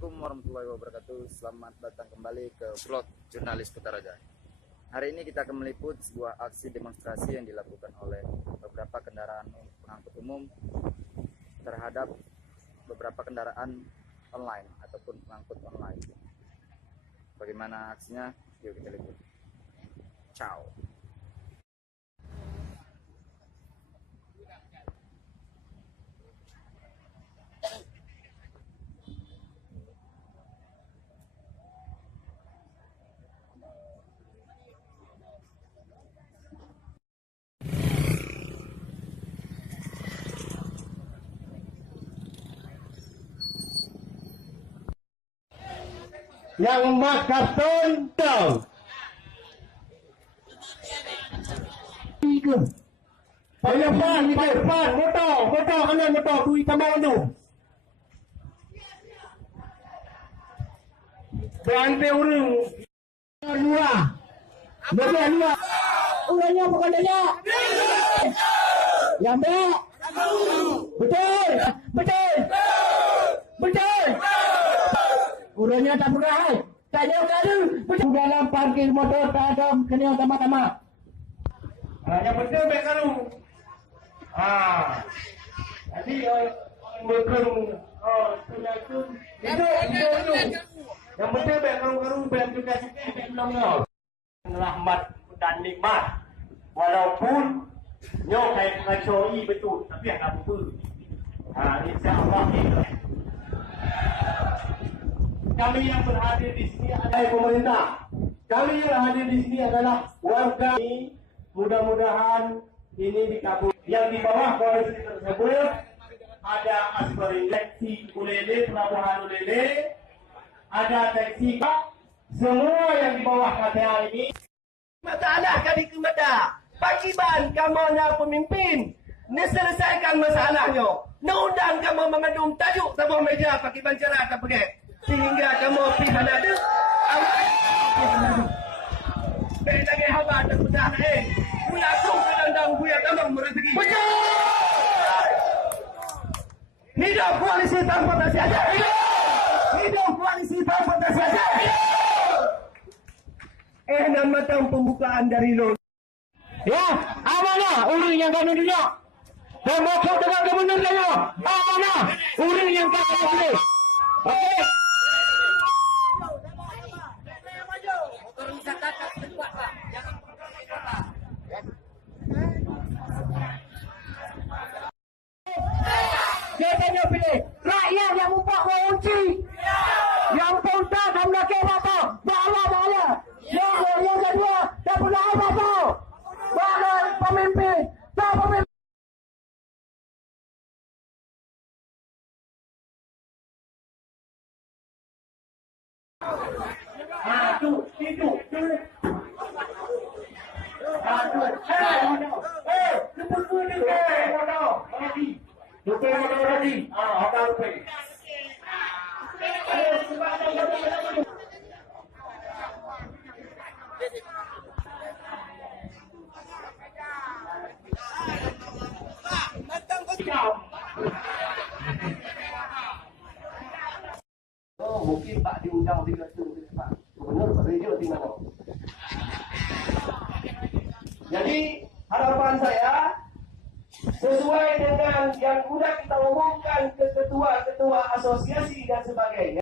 Assalamualaikum warahmatullahi wabarakatuh. Selamat datang kembali ke vlog Jurnalis Kutaraja. Hari ini kita akan meliput sebuah aksi demonstrasi yang dilakukan oleh beberapa kendaraan pengangkut umum terhadap beberapa kendaraan online ataupun pengangkut online. Bagaimana aksinya? Yuk kita liput. Ciao. Yang Makassar dong. Tiga. Depan, motor, kanan motor, kui kamar tu. Berantai orang. Dua. Dua. Ulangnya bukan dia. Yang baik. Betul. Urangnya tak berhai. Tak jauh kadu. Dalam parkir motor tak ada kena tama-tama. Yang betul baik kadu. Jadi berkerung. Itu. Yang betul baik kadu baik juga sikit belum. Rahmat dan nikmat. Walaupun nyo kayak ngacoi betul, tapi tak apa. Insya-Allah ini. Kami yang berhadir di sini adalah pemerintah. Kami yang hadir di sini adalah warga. Mudah-mudahan ini dikabul. Yang di bawah koalisi tersebut ada Asbari, Teksi Ulele, Pelabuhan Ulele, ada Teksi. Semua yang di bawah KTA ini. Masalah kali ke mata. Pakiban kamu nak pemimpin. Selesaikan masalahnya. Undang kamu mengandung tajuk sebuah meja pakiban cara akan pergi. Sehingga kamu pergi mana ada. Dari lagi habat dan bedah lain. Buya kum kadang-kadang buya tambang merezeki. Betul! Hidup koalisi transportasi aja. Hidup koalisi transportasi aja. Nama tahu pembukaan dari lo. Ya, amanah orang yang kanu dunia. Termasuk dengan gubernur saya. Amanah orang yang kanu dunia. Okey. Dia tanya pilih rakyat yang membuat kunci. Yang punta dan belakang apa? Bahaya. Yang kedua, tak pernah apa-apa. Bahaya pemimpin. Tak pemimpin. Itu. Mungkin Pak diundang di Pak Gubernur Pak Rejo di mana. Jadi harapan saya sesuai dengan yang sudah kita umumkan ke ketua asosiasi dan sebagainya.